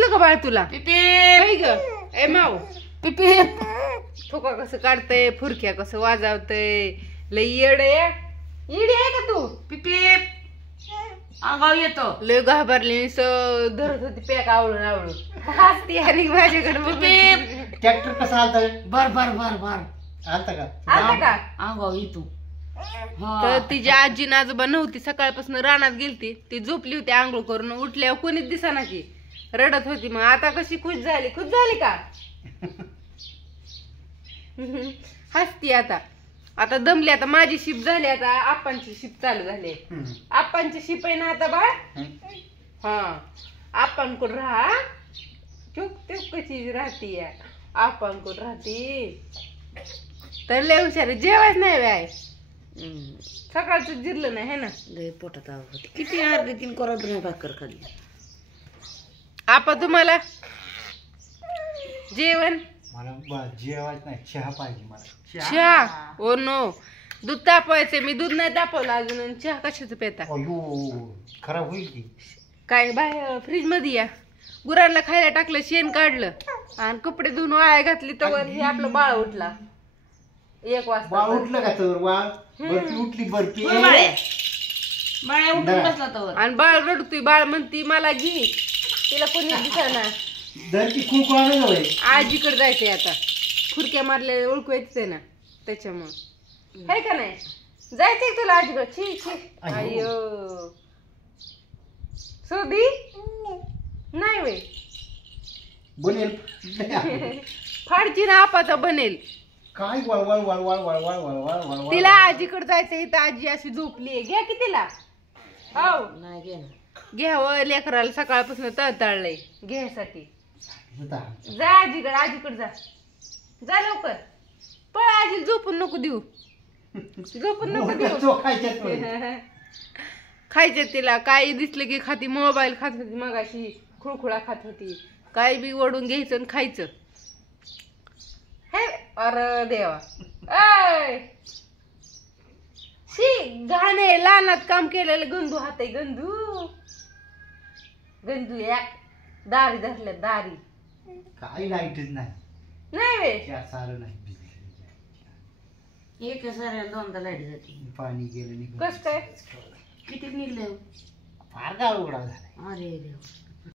का बाळ तुला पिपी ग ए माऊ पिपी थोका कसं काढतय फुरक्या कसं वाजवतय लय येड आहे का तू पिपी अंगाव येतो लय घाबरली धरत होती पॅक आवळून हसती आणि माझ्याकडे ट्रॅक्टर कसा आलता बर बर बर बर आलता का आला का अंगाव येतो तर तिची आजी आजोबा नव्हती सकाळपासून रानात गेलती ती झोपली होती आंघोळ करून उठल्यावर कोणीच दिसाना की रडत होती मग आता कशी खुश झाली का हसती आता दमली आता माझी शिप झाली आता आप्पांची शिप चालू झाली आप्पांची शिप आहे ना आता बाळ हा आप्पांकडून राहा चुक चुक कशी राहती आप्पांकडून राहती तर लय हुशार जेवायच नाही बाय सकाळचं जिरलं नाही है ना लय पोटात आवडत किती अर्धी 3 करोड भाकर खाल्ली आपा तुम्हाला जेवण मला जेवायच नाही चहा पाहिजे मला चहा ओ नो दूध तापवायचे मी दूध नाही तापवलं अजून आणि चहा कशाचं पेता अयो खराब होईल की काय बाहेर फ्रीज मध्ये या गुरांना खायला टाकलं शेण काढलं आणि कपडे धुवून वाया घातली तर हे आपलं बाळ उठला 1 वाजता बाळ उठलं का तर बाळ बर्फी उठली बर्फी बाळ्या उठून बसला तर आणि बाळ रडतोय बाळ म्हणती मला घे तिला कोणी दिसना धरती खूप आलं आजीकडे जायचंय आता फुरक्या मारल्या ओळखू येते ना त्याच्यामुळं आहे का नाही जायचंय तुला आजीकडे छी छी अयो सोदी नाही वे बनेल फाडची ना आपाचा बनेल काय वळवळ वळवळ वळवळ वळवळ वळवळ तिला आजीकडे जायचंय इथं आजी अशी झोपली घ्या की तिला हो नाही घे ना घ्यावं लेकराला सकाळपासून तळतळलंय घ्यायसाठी जा आजीकडे जा लवकर पळ आजी झोपून नको देऊ खायचे तिला काही दिसलं की खाती मोबाईल खात होती मगाशी खुळखुळा खात होती काही बी ओढून घ्यायचं आणि खायचं हे अरे देवा शी घाणे लहानात काम केलेलं गंधू हात आहे गंधू एक दारी धरल्या दारी काही लाईटच नाही वे सारं नाही एक साऱ्या 2दा लाईट जाते पाणी गेलं कस काय किती निघले फार गाळ उघडा झाला अरे देव